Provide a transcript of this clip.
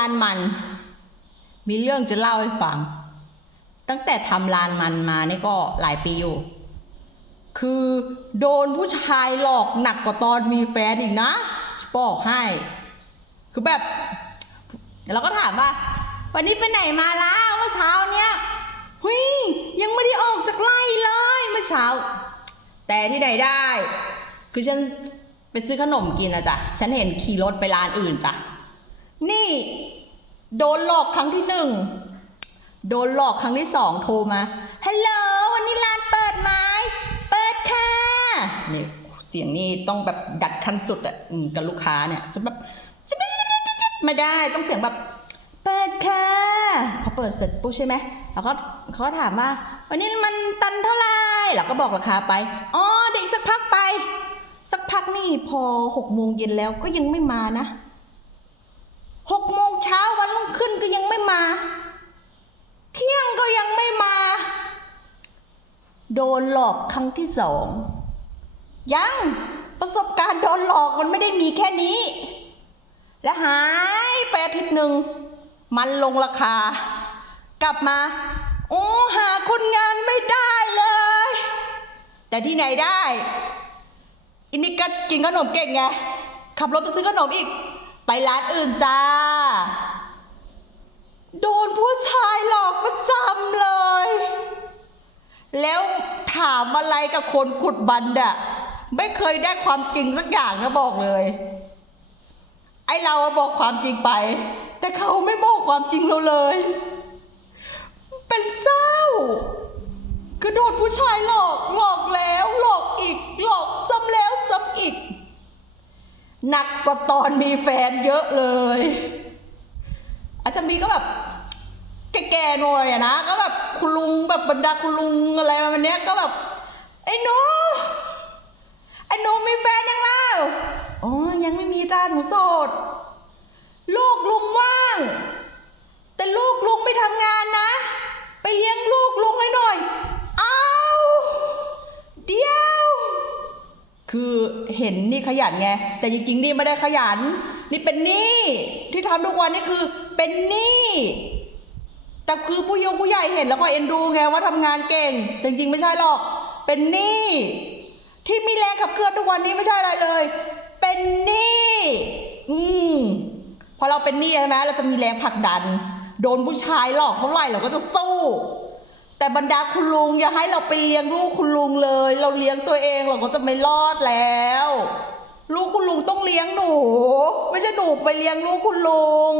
านมัน มีเรื่องจะเล่าให้ฟัง ตั้งแต่ทำลานมันมานี่ก็หลายปีอยู่ คือโดนผู้ชายหลอกหนักกว่าตอนมีแฟนอีกนะบอกให้ คือแบบเราก็ถามว่า วันนี้ไปไหนมาล่ะเมื่อเช้าเนี้ยหุยยังไม่ได้ออกจากไร่เลยเมื่อเช้า แต่ที่ไหนได้ คือฉันไปซื้อขนมกินอะจ้ะ ฉันเห็นขี่รถไปร้านอื่นจ้ะ นี่ โดนหลอกครั้งที่หนึ่ง โดนหลอกครั้งที่สองโทรมาฮัลโหลวันนี้ร้านเปิดไหมเปิดค่ะนี่เสียงนี่ต้องแบบดัดขั้นสุดอะกับลูกค้าเนี่ยจะแบบไม่ได้ต้องเสียงแบบเปิดค่ะพอเปิดเสร็จปุ๊บใช่ไหมแล้วก็เขาถามว่า วันนี้มันตันเท่าไหร่เราก็บอกราคาไปอ๋อเดี๋ยวอีกสักพักไป สักพักนี่พอหกโมงเย็นแล้วก็ยังไม่มานะ หกโมงเช้าวันรุ่งขึ้นก็ยังไม่มา เที่ยงก็ยังไม่มา โดนหลอกครั้งที่สองยังประสบการณ์โดนหลอกมันไม่ได้มีแค่นี้ และหายไปอาทิตย์หนึ่ง มันลงราคา กลับมา โอ้หาคนงานไม่ได้เลย แต่ที่ไหนได้อินนี่ก็กินขนมเก่งไงขับรถไปซื้อขนมอีก ไปร้านอื่นจ้า แล้วถามอะไรกับคนขุดบันดะไม่เคยได้ความจริงสักอย่างนะบอกเลย ไอเราบอกความจริงไป แต่เขาไม่บอกความจริงเราเลย เป็นเศร้ากระโดดผู้ชายหลอกหลอกแล้วหลอกอีกหลอกซ้ำแล้วซ้ำอีก หนักกว่าตอนมีแฟนเยอะเลย อาจจะมีก็แบบ แก่ๆหน่อยอะนะ ก็แบบคุณลุงแบบบรรดาคุณลุงอะไรประมาณเนี้ยก็แบบไอ้หนูไอ้หนูมีแฟนยังเล่าอ๋อยังไม่มีจ้าหนูโสด ลูกลุงว่าง แต่ลูกลุงไม่ทำงานนะ ไปเลี้ยงลูกลุงให้หน่อย เอาเดียว คือเห็นนี่ขยันไง แต่จริงๆนี่ไม่ได้ขยัน นี่เป็นหนี้ที่ทำทุกวันนี่คือเป็นหนี้ แต่คือผู้ยงผู้ใหญ่เห็นแล้วก็เอ็นดูไงว่าทำงานเก่งแต่จริงๆไม่ใช่หรอก เป็นหนี้ที่มีแรงขับเคลื่อนทุกวันนี้ไม่ใช่อะไรเลย เป็นหนี้อืมพอเราเป็นหนี้ใช่ไหมเราจะมีแรงผลักดัน โดนผู้ชายหลอกเท่าไหร่เราก็จะสู้แต่บรรดาคุณลุงอย่าให้เราไปเลี้ยงลูกคุณลุงเลย เราเลี้ยงตัวเองเราก็จะไม่รอดแล้ว ลูกคุณลุงต้องเลี้ยงหนู ไม่ใช่หนูไปเลี้ยงลูกคุณลุง